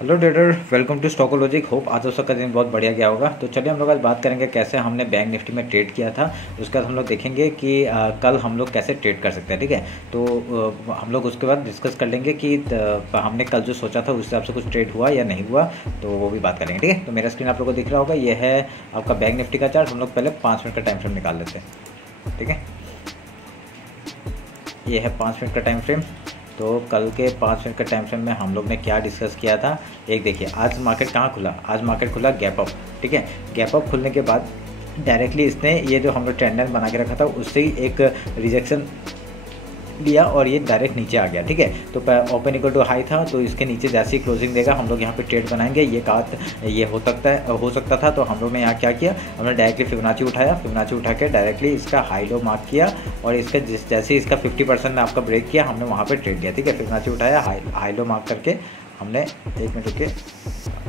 Hello trader, welcome to Stockology. Hope आज दोस्तों का दिन बहुत बढ़िया गया होगा। तो चलिए हम लोग आज बात करेंगे कैसे हमने बैंक निफ्टी में ट्रेड किया था। उसके बाद हम लोग देखेंगे कि कल हम लोग कैसे ट्रेड कर सकते हैं। ठीक है, तो हम लोग उसके बाद डिस्कस कर लेंगे कि हमने कल जो सोचा था उस हिसाब से कुछ ट्रेड हुआ या नहीं हुआ, तो वो भी बात करेंगे। ठीक है, तो मेरा स्क्रीन आप लोग को दिख रहा होगा, ये है आपका बैंक निफ्टी का चार्ट। हम लोग पहले 5 मिनट का टाइम फ्रेम निकाल लेते हैं। ठीक है, ये है 5 मिनट का टाइम फ्रेम। तो कल के 5 मिनट के टाइम फ्रेम में हम लोग ने क्या डिस्कस किया था, एक देखिए। आज मार्केट कहाँ खुला, आज मार्केट खुला गैप अप। ठीक है, गैप अप खुलने के बाद डायरेक्टली इसने ये जो हम लोग ट्रेंड लाइन बना के रखा था उससे ही एक रिजेक्शन लिया और ये डायरेक्ट नीचे आ गया। ठीक है, तो ओपन इक्वल टू हाई था, तो इसके नीचे जैसे ही क्लोजिंग देगा हम लोग यहाँ पे ट्रेड बनाएंगे। ये हो सकता था। तो हम लोग ने यहाँ क्या किया, हमने डायरेक्टली फिबोनाची उठाया। फिबोनाची उठा के डायरेक्टली इसका हाई लो मार्क किया और इसका जैसे इसका 50% ने आपका ब्रेक किया, हमने वहाँ पर ट्रेड लिया। ठीक है, फिबोनाची उठाया, हाई लो मार्क करके हमने 1 मिनट के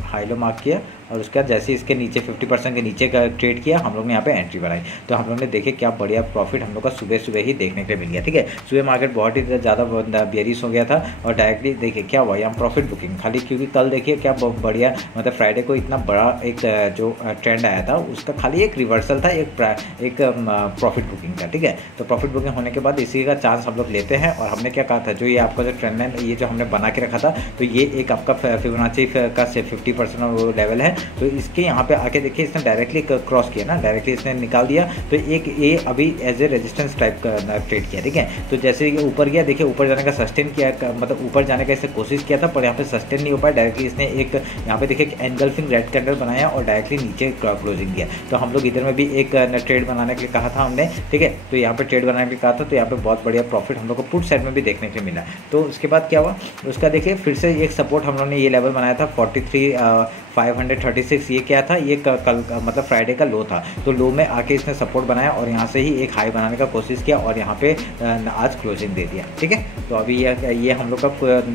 हाई लो मार्क किया और उसके बाद जैसे इसके नीचे 50% के नीचे का ट्रेड किया, हम लोग ने यहाँ पे एंट्री बढ़ाई। तो हम लोग ने देखे क्या बढ़िया प्रॉफिट हम लोग का सुबह सुबह ही देखने के लिए मिल गया। ठीक है, सुबह मार्केट बहुत ही ज़्यादा बेयरिश हो गया था और डायरेक्टली देखिए क्या हुआ, यहाँ प्रॉफिट बुकिंग खाली, क्योंकि कल देखिए क्या बढ़िया, मतलब फ्राइडे को इतना बड़ा एक जो ट्रेंड आया था उसका खाली एक रिवर्सल था, एक प्रॉफिट बुकिंग का। ठीक है, तो प्रॉफिट बुकिंग होने के बाद इसी का चांस हम लोग लेते हैं। और हमने क्या कहा था, जो ये आपका जो ट्रेंड लाइन ये जो हमने बना के रखा था, तो ये एक आपका फिबोनाची का 50% लेवल है। तो इसके यहाँ पे आके देखिए इसने डायरेक्टली क्रॉस किया ना, डायरेक्टली इसने निकाल दिया। तो एक ये अभी एज ए रेजिस्टेंस टाइप का ट्रेड किया। ठीक है, तो जैसे ये ऊपर गया, देखिए ऊपर जाने का सस्टेन किया, मतलब ऊपर जाने का इसने कोशिश किया था, पर यहाँ पे सस्टेन नहीं हो पाया। डायरेक्टली इसने एक यहाँ पे देखिए एनगल्फिंग रेड कैंडल बनाया और डायरेक्टली नीचे क्लोजिंग दिया। तो हम लोग इधर में भी एक ट्रेड बनाने के लिए कहा था हमने। ठीक है, तो यहाँ पे ट्रेड बनाने के लिए कहा था, तो यहाँ पे बहुत बढ़िया प्रॉफिट हम लोग को पुट साइड में भी देखने के लिए मिला। तो उसके बाद क्या हुआ, उसका देखिए फिर से एक सपोर्ट हम लोग ने ये लेवल बनाया था 43,536। ये क्या था, ये कल मतलब फ्राइडे का लो था। तो लो में आके इसने सपोर्ट बनाया और यहाँ से ही एक हाई बनाने का कोशिश किया और यहाँ पे आज क्लोजिंग दे दिया। ठीक है, तो अभी ये हम लोग का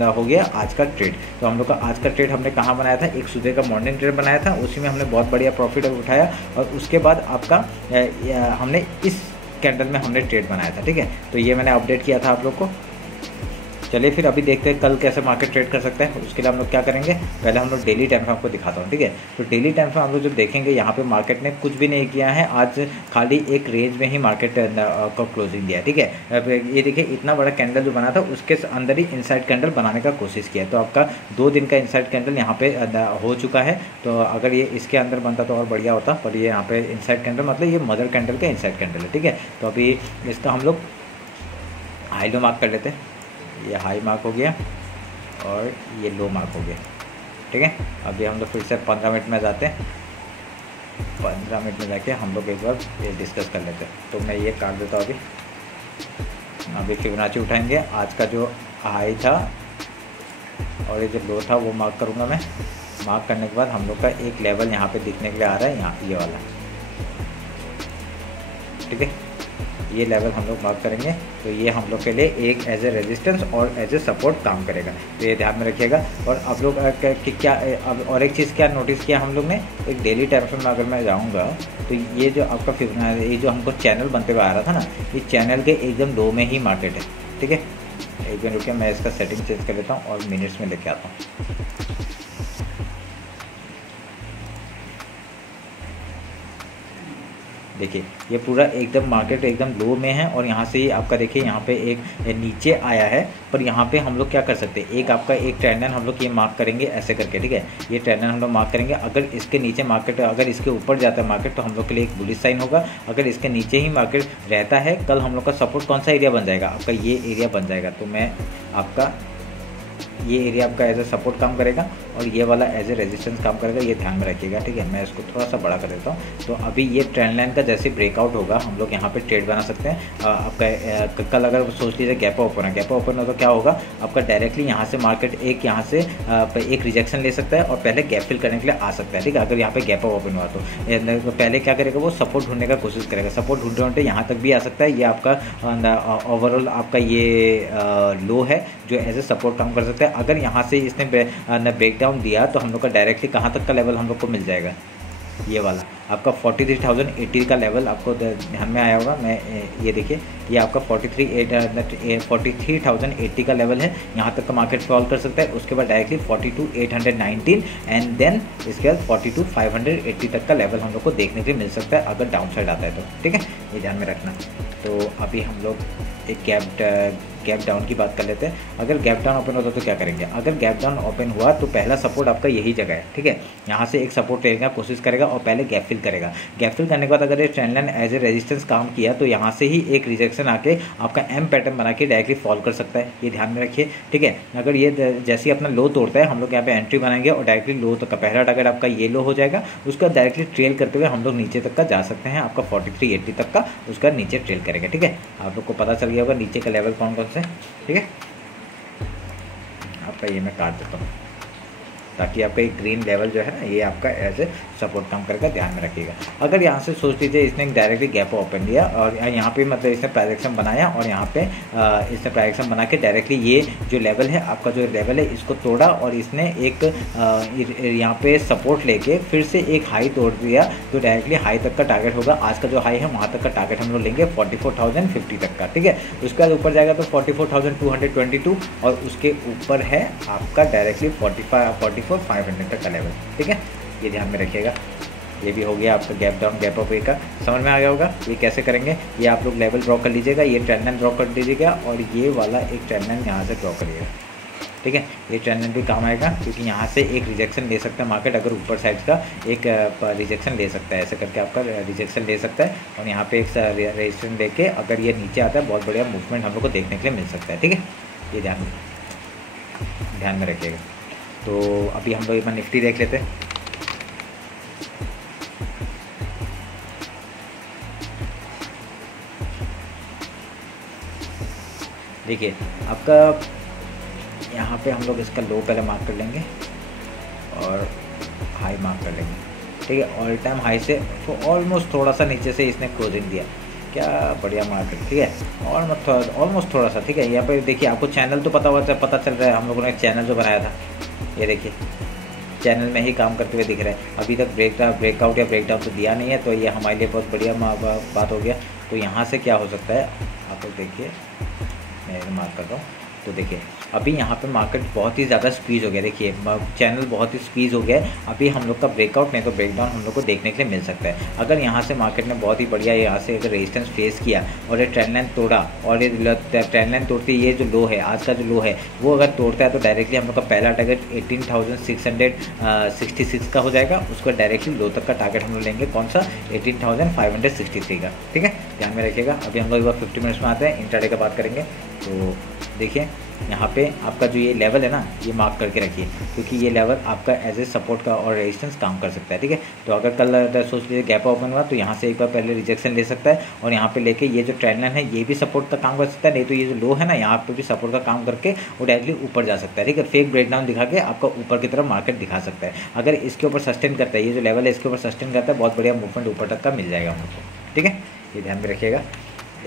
हो गया आज का ट्रेड। तो हम लोग का आज का ट्रेड हमने कहाँ बनाया था, एक सुबह का मॉर्निंग ट्रेड बनाया था, उसी में हमने बहुत बढ़िया प्रॉफिट उठाया। और उसके बाद आपका हमने इस कैंडल में हमने ट्रेड बनाया था। ठीक है, तो ये मैंने अपडेट किया था आप लोग को। चलिए फिर अभी देखते हैं कल कैसे मार्केट ट्रेड कर सकते हैं। उसके लिए हम लोग क्या करेंगे, पहले हम लोग डेली टाइम फ्रेम आपको दिखाता हूँ। ठीक है, तो डेली टाइम फ्रेम हम लोग जब देखेंगे, यहाँ पे मार्केट ने कुछ भी नहीं किया है आज, खाली एक रेंज में ही मार्केट को क्लोजिंग दिया है। ठीक है, ये देखिए इतना बड़ा कैंडल जो बना था उसके अंदर ही इनसाइड कैंडल बनाने का कोशिश किया। तो आपका 2 दिन का इनसाइड कैंडल यहाँ पे हो चुका है। तो अगर ये इसके अंदर बनता तो और बढ़िया होता, पर ये यहाँ पे इनसाइड कैंडल मतलब ये मदर कैंडल का इनसाइड कैंडल है। ठीक है, तो अभी इसका हम लोग हाई लो मार्क कर लेते हैं। ये हाई मार्क हो गया और ये लो मार्क हो गया। ठीक है, अभी हम लोग फिर से 15 मिनट में जाते हैं। 15 मिनट में जाके हम लोग एक बार ये डिस्कस कर लेते हैं। तो मैं ये काट देता हूँ अभी फिबोनाची उठाएंगे। आज का जो हाई था और ये जो लो था वो मार्क करूँगा मैं। मार्क करने के बाद हम लोग का एक लेवल यहाँ पे दिखने के लिए आ रहा है, यहाँ ये वाला। ठीक है, ये लेवल हम लोग मार्क करेंगे। तो ये हम लोग के लिए एक एज ए रेजिस्टेंस और एज ए सपोर्ट काम करेगा, तो ये ध्यान में रखिएगा। और आप लोग क्या अब और एक चीज़ क्या नोटिस किया हम लोग ने, एक डेली टाइम फ्रेम में अगर मैं जाऊंगा तो ये जो आपका ये जो हमको चैनल बनते हुए आ रहा था ना, ये चैनल के एकदम लो में ही मार्केट है। ठीक है, एक मिनट रुकिए, मैं इसका सेटिंग चेंज कर लेता हूँ और मिनट्स में लेके आता हूँ। देखिए ये पूरा एकदम मार्केट एकदम लो में है और यहाँ से ही आपका देखिए यहाँ पे एक नीचे आया है। पर यहाँ पे हम लोग क्या कर सकते हैं, एक आपका एक ट्रेंड लाइन हम लोग ये मार्क करेंगे ऐसे करके। ठीक है, ये ट्रेंड लाइन हम लोग मार्क करेंगे। अगर इसके नीचे मार्केट, अगर इसके ऊपर जाता है मार्केट तो हम लोग के लिए एक बुलिश साइन होगा। अगर इसके नीचे ही मार्केट रहता है, कल हम लोग का सपोर्ट कौन सा एरिया बन जाएगा, आपका ये एरिया बन जाएगा। तो मैं आपका ये एरिया आपका एज ए सपोर्ट काम करेगा और ये वाला एज ए रेजिस्टेंस काम करेगा, ये ध्यान में रखिएगा। ठीक है, मैं इसको थोड़ा सा बड़ा कर देता हूँ। तो अभी ये ट्रेंड लाइन का जैसे ब्रेकआउट होगा हम लोग यहाँ पे ट्रेड बना सकते हैं। आपका कल अगर सोच लीजिए गैप ओपन है, गैप ओपन हो तो क्या होगा, आपका डायरेक्टली यहाँ से मार्केट एक यहाँ से एक रिजेक्शन ले सकता है और पहले गैप फिल करने के लिए आ सकता है। ठीक है, अगर यहाँ पे गैप ओपन हुआ तो पहले क्या करेगा, वो सपोर्ट ढूंढने का कोशिश करेगा। सपोर्ट ढूंढते ढूंढते यहाँ तक भी आ सकता है। ये आपका ओवरऑल आपका ये लो है जो एज ए सपोर्ट काम कर सकता है। अगर यहाँ से इसने ब्रेकडाउन दिया तो हम लोग का डायरेक्टली कहाँ तक का लेवल हम लोग को मिल जाएगा, ये वाला आपका 43,080 का लेवल आपको ध्यान में आया होगा। मैं ये देखिए, ये आपका 43,080 का लेवल है, यहाँ तक का मार्केट फॉल कर सकता है। उसके बाद डायरेक्टली 42,819 एंड देन इसके बाद 42,580 तक का लेवल हम लोग को देखने के लिए मिल सकता है अगर डाउन साइड आता है तो, ठीक है, ये ध्यान में रखना। तो अभी हम लोग एक गैप डाउन की बात कर लेते हैं। अगर गैप डाउन ओपन होता तो क्या करेंगे? अगर गैप डाउन ओपन हुआ तो पहला सपोर्ट आपका यही जगह है, ठीक है, यहाँ से एक सपोर्ट लेगा, कोशिश करेगा और पहले गैप फिल करेगा। गैप फिल करने के बाद अगर ये trend line as a resistance काम किया तो यहाँ से ही एक रिजेक्शन आके आपका एम पैटर्न बना के डायरेक्टली फॉल कर सकता है, ये ध्यान में रखिए, ठीक है। अगर ये जैसे ही अपना लो तोड़ता है हम लोग यहाँ पे एंट्री बनाएंगे और डायरेक्टली लो तक का पहला टारगेट आपका ये लो हो जाएगा, उसका डायरेक्टली ट्रेल करते हुए हम लोग नीचे तक का जा सकते हैं, आपका 4380 तक का उसका नीचे ट्रेल करेगा, ठीक है। आप लोग को पता चल गया होगा नीचे का लेवल कौन कौन से, ठीक है। आपका ये मैं काट देता हूँ ताकि आपका एक ग्रीन लेवल जो है ना ये आपका एज ए सपोर्ट काम करेगा, ध्यान में रखिएगा। अगर यहाँ से सोच लीजिए इसने डायरेक्टली गैप ओपन लिया और यहाँ पे मतलब इसने प्राइजेक्शन बनाया और यहाँ पे इसने प्राइजेक्शन बना के डायरेक्टली ये जो लेवल है आपका जो लेवल है इसको तोड़ा और इसने एक यहाँ पे सपोर्ट लेके फिर से एक हाई तोड़ दिया तो डायरेक्टली हाई तक का टारगेट होगा। आज का जो हाई है वहाँ तक का टारगेट हम लोग लेंगे 44,050 तक का, ठीक है। उसके बाद ऊपर जाएगा तो 44,222 और उसके ऊपर है आपका डायरेक्टली 44,500 तक का लेवल, ठीक है, ये ध्यान में रखिएगा। ये भी हो गया आपका गैप डाउन गैप अप का, समझ में आ गया होगा। ये कैसे करेंगे, ये आप लोग लेवल ड्रॉ कर लीजिएगा, ये ट्रेंड लाइन ड्रॉ कर दीजिएगा और ये वाला एक ट्रेंड लाइन यहाँ से ड्रॉ करिएगा, ठीक है। ये ट्रेंड लाइन भी काम आएगा क्योंकि यहाँ से एक रिजेक्शन ले सकता है मार्केट, अगर ऊपर साइड का एक रिजेक्शन ले सकता है, ऐसे करके आपका रिजेक्शन ले सकता है और यहाँ पे एक रेजिस्टेंस लेके अगर ये नीचे आता है बहुत बढ़िया मूवमेंट हम लोग को देखने के लिए मिल सकता है, ठीक है। ये ध्यान में रखिएगा। तो अभी हम लोग एक बार निफ्टी देख लेते हैं। देखिए आपका यहाँ पे हम लोग इसका लो पहले मार्क कर लेंगे और हाई मार्क कर लेंगे, ठीक है। ऑल टाइम हाई से तो ऑलमोस्ट थोड़ा सा नीचे से इसने क्लोजिंग दिया, क्या बढ़िया मार्केट, ठीक है, ऑलमोस्ट थोड़ा सा, ठीक है। यहाँ पे देखिए आपको चैनल तो पता चल रहा है, हम लोगों ने चैनल जो बनाया था ये देखिए चैनल में ही काम करते हुए दिख रहा है। अभी तक ब्रेकआउट या ब्रेकडाउन तो दिया नहीं है, तो ये हमारे लिए बहुत बढ़िया बात हो गया। तो यहाँ से क्या हो सकता है आप लोग देखिए, मैं मार्क करता हूँ तो देखिए अभी यहाँ पे मार्केट बहुत ही ज़्यादा स्क्वीज़ हो गया, देखिए चैनल बहुत ही स्क्वीज़ हो गया है। अभी हम लोग का ब्रेकआउट नहीं तो ब्रेकडाउन हम लोग को देखने के लिए मिल सकता है। अगर यहाँ से मार्केट ने बहुत ही बढ़िया यहाँ से अगर रेजिस्टेंस फेस किया और ये ट्रेंड लाइन तोड़ा और ये ट्रेंड लाइन तोड़ते ये जो लो है आज का जो लो है वो अगर तोड़ता है तो डायरेक्टली हम लोग का पहला टारगेट 18,666 का हो जाएगा। उसको डायरेक्टली लो तक का टारगेट हम लोग लेंगे, कौन सा 18,563 का, ठीक है, ध्यान में रखिएगा। अभी हम लोग एक बार 50 मिनट्स में आते हैं, इंट्राडे का बात करेंगे। तो देखिए यहाँ पे आपका जो ये लेवल है ना ये मार्क करके रखिए क्योंकि ये लेवल आपका एज ए सपोर्ट का और रेजिस्टेंस काम कर सकता है, ठीक है। तो अगर कल सोच लीजिए गैप ओपन हुआ तो यहाँ से एक बार पहले रिजेक्शन ले सकता है और यहाँ पे लेके ये जो ट्रेंड लाइन है ये भी सपोर्ट का काम कर सकता है, नहीं तो ये जो लो है ना यहाँ पे भी सपोर्ट का काम करके वो डायरेक्टली ऊपर जा सकता है, ठीक है। फेक ब्रेकडाउन दिखा के आपका ऊपर की तरफ मार्केट दिखा सकता है। अगर इसके ऊपर सस्टेन करता है, ये जो लेवल है इसके ऊपर सस्टेन करता है, बहुत बढ़िया मूवमेंट ऊपर तक का मिल जाएगा हम लोग को, ठीक है, ये ध्यान में रखिएगा।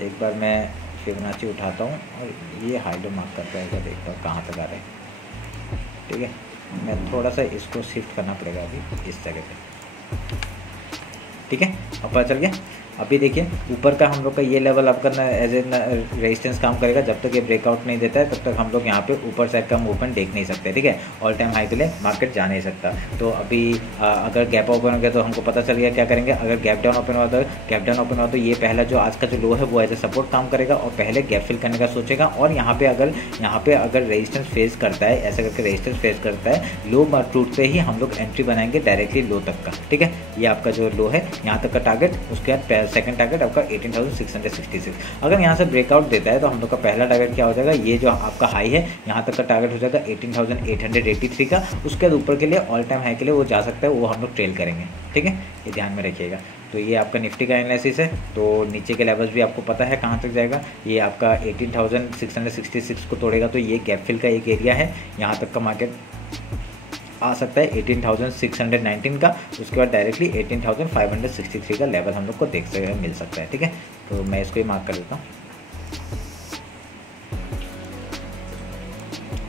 एक बार मैं फिबोनाची उठाता हूँ और ये हाइड्रो मार्क करता है, देखता हूँ कहाँ तक आ रहे हैं, ठीक है। मैं थोड़ा सा इसको शिफ्ट करना पड़ेगा अभी इस जगह पे, ठीक है, अब पता चल गया। अभी देखिए ऊपर का हम लोग का ये लेवल आपका एज ए रेजिस्टेंस काम करेगा, जब तक ये ब्रेकआउट नहीं देता है तब तक हम लोग यहाँ पे ऊपर साइड का मूवमेंट देख नहीं सकते, ठीक है। ऑल टाइम हाई के लिए मार्केट जा नहीं सकता। तो अभी अगर गैप ओपन हो गया तो हमको पता चल गया क्या करेंगे। अगर गैप डाउन ओपन हुआ तो ये पहला जो आज का जो लो है वो एज ए सपोर्ट काम करेगा और पहले गैप फिल करने का सोचेगा और यहाँ पे अगर रेजिस्टेंस फेस करता है, ऐसा करके रेजिस्टेंस फेस करता है, लो टूटते ही हम लोग एंट्री बनाएंगे डायरेक्टली लो तक का, ठीक है। ये आपका जो लो है यहाँ तक का टारगेट, उसके बाद सेकंड टारगेट आपका 18,666। अगर यहाँ से ब्रेकआउट देता है तो हम लोग का पहला टारगेट क्या हो जाएगा, ये जो आपका हाई है यहाँ तक का टारगेट हो जाएगा 18,883 का। उसके बाद ऊपर के लिए ऑल टाइम हाई के लिए वो जा सकता है, वो हम लोग ट्रेल करेंगे, ठीक है, ये ध्यान में रखिएगा। तो ये आपका निफ्टी का एनालिसिस है। तो नीचे के लेवल्स भी आपको पता है कहाँ तक जाएगा। ये आपका 18,666 को तोड़ेगा तो ये गैप फिल का एक एरिया है, यहाँ तक का मार्केट आ सकता है 18,619 का। उसके बाद डायरेक्टली 18,563 का लेवल हम लोग को मिल सकता है, ठीक है। तो मैं इसको ही मार्क कर देता हूँ,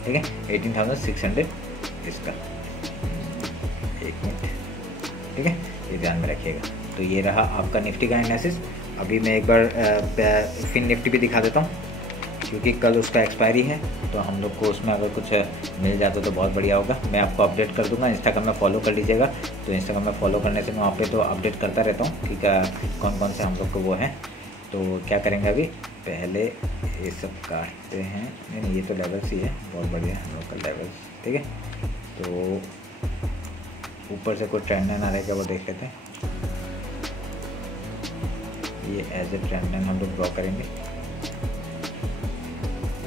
ठीक है, 18,600 इसका, एक मिनट, ठीक है, ये ध्यान में रखिएगा। तो ये रहा आपका निफ्टी का एनालिसिस। अभी मैं एक बार फिन निफ्टी भी दिखा देता हूँ, क्योंकि कल उसका एक्सपायरी है, तो हम लोग को उसमें अगर कुछ मिल जाता तो बहुत बढ़िया होगा। मैं आपको अपडेट कर दूंगा। इंस्टाग्राम में फॉलो कर लीजिएगा। तो इंस्टाग्राम में फॉलो करने से मैं वहाँ पे तो अपडेट करता रहता हूँ, ठीक है, कौन कौन से हम लोग को वो हैं। तो क्या करेंगे, अभी पहले ये सब काटते हैं। नहीं, ये तो लेवल्स ही है, बहुत बढ़िया लोकल लेवल्स, ठीक है। तो ऊपर से कोई ट्रेंड लाइन आ रहा है क्या, वो देख लेते हैं। ये एज ए ट्रेंड लाइन हम लोग ड्रॉ करेंगे,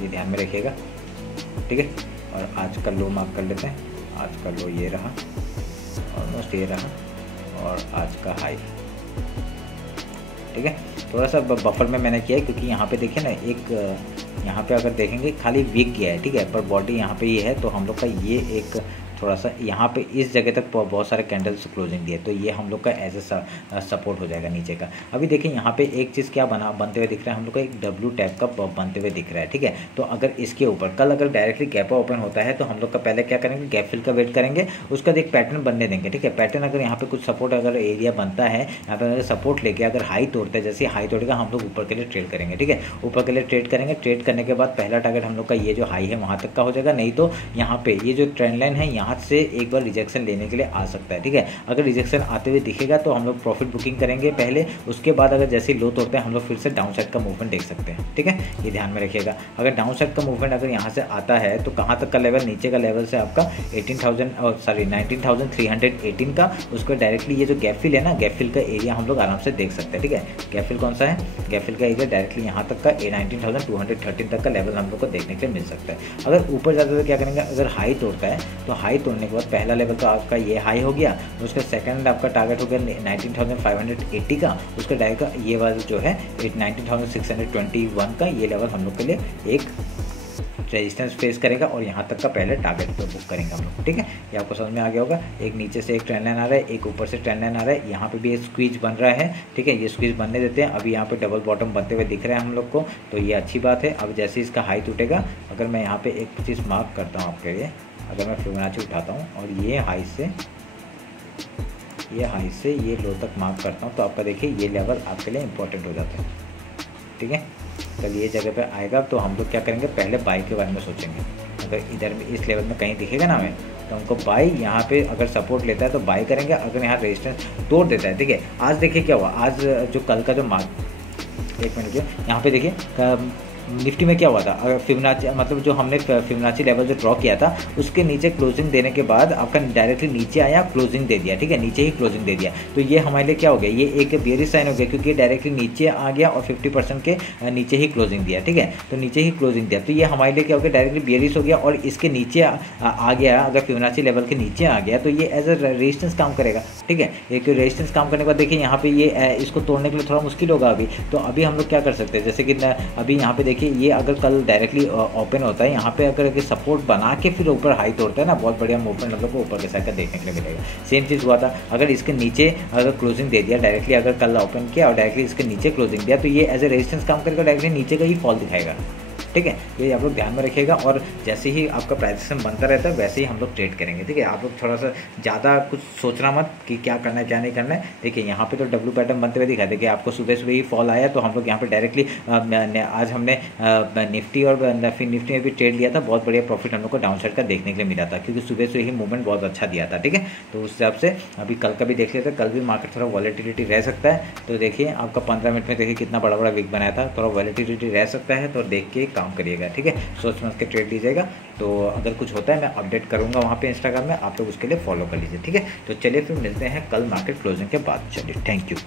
ये ध्यान में रखिएगा, ठीक है। और आज का लो मार्क कर लेते हैं। आज का लो ये रहा, ऑलमोस्ट ये रहा, और आज का हाई, ठीक है। थोड़ा सा बफर में मैंने किया है, क्योंकि यहाँ पे देखिए ना, एक यहाँ पे अगर देखेंगे खाली वीक गया है, ठीक है, पर बॉडी यहाँ पे ये है। तो हम लोग का ये एक थोड़ा सा यहाँ पे इस जगह तक बहुत सारे कैंडल्स क्लोजिंग दिए, तो ये हम लोग का एज ए सपोर्ट हो जाएगा नीचे का। अभी देखिए यहाँ पे एक चीज़ क्या बनते हुए दिख रहा है, हम लोग का एक डब्ल्यू टाइप का बनते हुए दिख रहा है, ठीक है। तो अगर इसके ऊपर कल अगर डायरेक्टली गैप ओपन होता है, तो हम लोग का पहले क्या करेंगे, गैप फिल का वेट करेंगे, उसका एक पैटर्न बनने देंगे, ठीक है। पैटर्न अगर यहाँ पे कुछ सपोर्ट अगर एरिया बनता है, यहाँ पे सपोर्ट लेके अगर हाई तोड़ता है, जैसे हाई तोड़ेगा हम लोग ऊपर के लिए ट्रेड करेंगे, ठीक है। ऊपर के लिए ट्रेड करेंगे। ट्रेड करने के बाद पहला टारगेट हम लोग का ये जो हाई है वहाँ तक का हो जाएगा, नहीं तो यहाँ पे ये जो ट्रेंड लाइन है यहाँ से एक बार रिजेक्शन लेने के लिए आ सकता है, ठीक है। अगर रिजेक्शन आते हुए दिखेगा तो हम लोग प्रॉफिट बुकिंग करेंगे पहले, उसके बाद अगर जैसे लो तोड़ते हैं हम लोग फिर से डाउन साइड का मूवमेंट देख सकते हैं, ठीक है। ये ध्यान में रखिएगा। अगर डाउन साइड का मूवमेंट अगर यहाँ से आता है तो कहाँ तक का लेवल, नीचे का लेवल से आपका 19,318 का, उसको डायरेक्टली ये जो गैप फिल है ना, गैप फिल का एरिया हम लोग आराम से देख सकते हैं, ठीक है। गैप फिल कौन सा है, गैप फिल का एरिया डायरेक्टली यहाँ तक का 19,213 तक का लेवल हम लोग को देखने के लिए मिल सकता है। अगर ऊपर जाता है तो क्या करेंगे, अगर हाई तोड़ता है तो हाई तोड़ने के बाद पहला लेवल तो आपका ये हाई हो गया, उसका सेकंड आपका टारगेट हो गया 19,580 का, उसका डायरेक्ट का ये वाला जो है 19,621 का ये लेवल हम लोग के लिए एक रेजिस्टेंस फेस करेगा, और यहाँ तक का पहले टारगेट पे बुक करेंगे हम लोग, ठीक है। ये आपको समझ में आ गया होगा। एक नीचे से एक ट्रेंड लाइन आ रहा है, एक ऊपर से ट्रेंड लाइन आ रहा है, यहाँ पे भी एक स्क्वीज बन रहा है, ठीक है। ये स्क्वीज बनने देते हैं। अभी यहाँ पे डबल बॉटम बनते हुए दिख रहा है हम लोग को, तो ये अच्छी बात है। अब जैसे इसका हाई टूटेगा, अगर मैं यहाँ पे एक चीज़ मार्क करता हूँ आपके लिए, अगर मैं फिबोनाची उठाता हूँ और ये हाई से ये लो तक मार्क करता हूँ, तो आपका देखिए ये लेवल आपके लिए इंपॉर्टेंट हो जाता है, ठीक है। कल ये जगह पे आएगा तो हम लोग क्या करेंगे, पहले बाई के बारे में सोचेंगे। अगर इधर में इस लेवल में कहीं दिखेगा ना हमें, तो हमको बाई यहाँ पे अगर सपोर्ट लेता है तो बाई करेंगे। अगर यहाँ रेजिस्टेंस तोड़ देता है, ठीक है। आज देखिए क्या हुआ, आज जो कल का जो मार्क, एक मिनट, यहाँ पे देखिए निफ्टी में क्या हुआ था, अगर फिबोनाची मतलब जो हमने फिबोनाची लेवल जो ड्रॉ किया था उसके नीचे क्लोजिंग देने के बाद आपका डायरेक्टली नीचे आया, क्लोजिंग दे दिया, ठीक है, नीचे ही क्लोजिंग दे दिया। तो ये हमारे लिए क्या हो गया, ये एक बेयरिश साइन हो गया, क्योंकि डायरेक्टली नीचे आ गया और 50% के नीचे ही क्लोजिंग दिया, ठीक है। तो नीचे ही क्लोजिंग दिया, तो ये हमारे लिए क्या हो गया, डायरेक्टली बेयरिश हो गया और इसके नीचे आ गया। अगर फिबोनाची लेवल के नीचे आ गया तो ये एज ए रेजिस्टेंस काम करेगा, ठीक है। एक रेजिस्टेंस काम करने के बाद देखिए यहाँ पे ये इसको तोड़ने के लिए थोड़ा मुश्किल होगा अभी। तो अभी हम लोग क्या कर सकते हैं, जैसे कि अभी यहाँ पे देखिए ये अगर कल डायरेक्टली ओपन होता है, यहाँ पे अगर सपोर्ट बना के फिर ऊपर हाई तोड़ता है ना, बहुत बढ़िया मूवमेंट हम लोग को ऊपर के साइड का देखने के लिए मिलेगा। सेम चीज़ हुआ था, अगर इसके नीचे अगर क्लोजिंग दे दिया, डायरेक्टली अगर कल ओपन किया और डायरेक्टली इसके नीचे क्लोजिंग दिया, तो ये एज ए रेजिस्टेंस काम करेगा, डायरेक्टली नीचे का ही फॉल दिखाएगा, ठीक है। ये आप लोग ध्यान में रखिएगा। और जैसे ही आपका प्राइसेशन बनता रहता है वैसे ही हम लोग ट्रेड करेंगे, ठीक है। आप लोग थोड़ा सा ज़्यादा कुछ सोचना मत कि क्या करना है क्या नहीं करना है। देखिए यहाँ पे तो डब्ल्यू पैटर्न बनते हुए दिखा, देखिए आपको सुबह सुबह ही फॉल आया, तो हम लोग यहाँ पे डायरेक्टली आज हमने निफ्टी और निफ्टी में भी ट्रेड लिया था, बहुत बढ़िया प्रॉफिट हम लोग को डाउन साइड का देखने के लिए मिला था, क्योंकि सुबह से ही मूवमेंट बहुत अच्छा दिया था, ठीक है। तो उस हिसाब से अभी कल का भी देख लेते हैं, कल भी मार्केट थोड़ा वॉलेटिलिटी रह सकता है। तो देखिए आपका 15 मिनट में देखिए कितना बड़ा बड़ा वीक बनाया था, थोड़ा वॉलेटिलिटी रह सकता है, तो देख के काम करिएगा, ठीक है। सोच समझ के ट्रेड लीजिएगा। तो अगर कुछ होता है मैं अपडेट करूंगा वहाँ पे इंस्टाग्राम में, आप लोग उसके लिए फॉलो कर लीजिए, ठीक है। तो चलिए फिर मिलते हैं कल मार्केट क्लोजिंग के बाद। चलिए, थैंक यू।